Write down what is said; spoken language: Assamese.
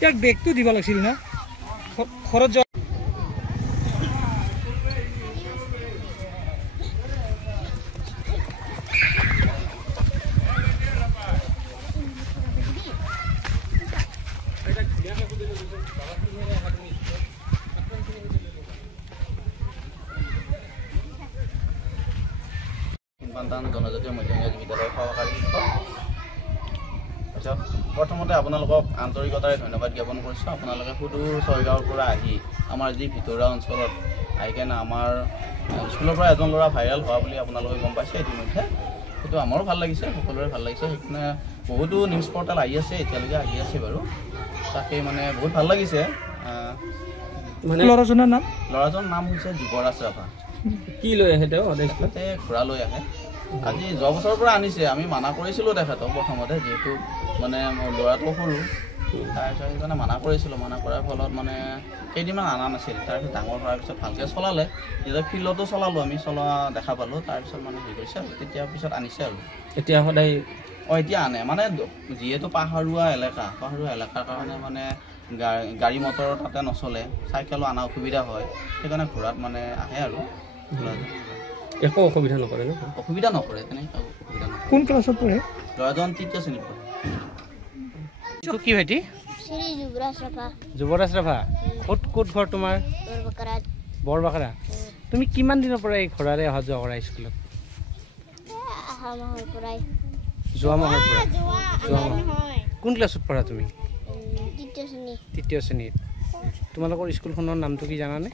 ইয়াক বেগটো দিব লাগিছিল না খৰচ জনজাতীয় মধ্য ইংৰাজী বিদ্যালয়ৰ সহকাৰী শিক্ষক। তাৰপিছত প্ৰথমতে আপোনালোকক আন্তৰিকতাৰে ধন্যবাদ জ্ঞাপন কৰিছোঁ। আপোনালোকে সুদূৰ ছয়গাঁৱৰ পৰা আহি আমাৰ যি ভিতৰুৱা অঞ্চলত আহি কেনে আমাৰ স্কুলৰ পৰা এজন ল'ৰা ভাইৰেল হোৱা বুলি আপোনালোকে গম পাইছে ইতিমধ্যে। সেইটো আমাৰো ভাল লাগিছে, সকলোৰে ভাল লাগিছে। সেইকাৰণে বহুতো নিউজ পৰ্টেল আহি আছে, এতিয়ালৈকে আহি আছে বাৰু। তাকে মানে বহুত ভাল লাগিছে। মানে ল'ৰাজনৰ নাম হৈছে যুৱৰাজ ৰাভা। কি লৈ আহে তেওঁ তেখেতে ঘোঁৰা লৈ আহে। আজি যোৱা বছৰৰ পৰা আনিছে। আমি মানা কৰিছিলোঁ তেখেতক প্ৰথমতে, যিহেতু মানে মোৰ ল'ৰাটো সৰু, তাৰপিছত সেইকাৰণে মানা কৰিছিলোঁ। মানা কৰাৰ ফলত মানে কেইদিনমান অনা নাছিল। তাৰপিছত ডাঙৰ হোৱাৰ পিছত ভালকৈ চলালে, যেতিয়া ফিল্ডতো চলালোঁ, আমি চলোৱা দেখা পালোঁ। তাৰপিছত মানে হেৰি কৰিছে আৰু তেতিয়া পিছত আনিছে আৰু এতিয়া সদায় এতিয়া আনে। মানে যিহেতু পাহাৰুৱা এলেকাৰ কাৰণে মানে গাড়ী মটৰ তাতে নচলে, চাইকেলো অনা অসুবিধা হয়। সেইকাৰণে ঘোঁৰাত মানে আহে আৰু একো অসুবিধা নকৰে ন? অসুবিধা নকৰে, তেনেকৈ অসুবিধা নকৰে। কোন ক্লাছত পঢ়ে? ল'ৰাজন ৩য় শ্ৰেণীত পঢ়ে। কি ভাইটি? যুৱৰাজ ৰাভা। ক'ত ঘৰ তোমাৰ? বৰবাকাৰা। তুমি কিমান দিনৰ পৰা এই ঘোঁৰাৰে অহা যোৱা কৰা স্কুলত? যোৱা মাহৰ পৰা। কোন ক্লাছত পঢ়া তুমি? 3য় শ্ৰেণীত। তোমালোকৰ স্কুলখনৰ নামটো কি জানানে?